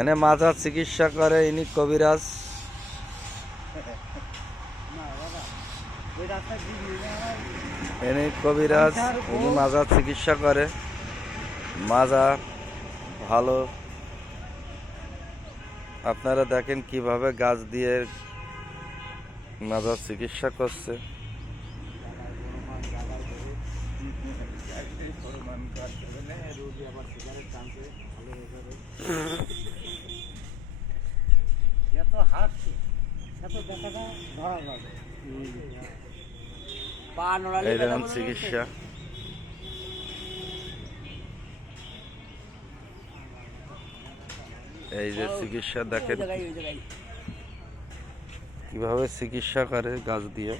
এনে মাজার চিকিৎসা করে ইনি কবিরাজ। ইনি কবিরাজ, ইনি মাজার চিকিৎসা করে। মাজা ভালো। আপনারা দেখেন কিভাবে গাছ দিয়ে মাজার চিকিৎসা করছে। এই দেখেন চিকিৎসা। এই যে চিকিৎসা দেখেন কিভাবে চিকিৎসা করে গাছ দিয়ে।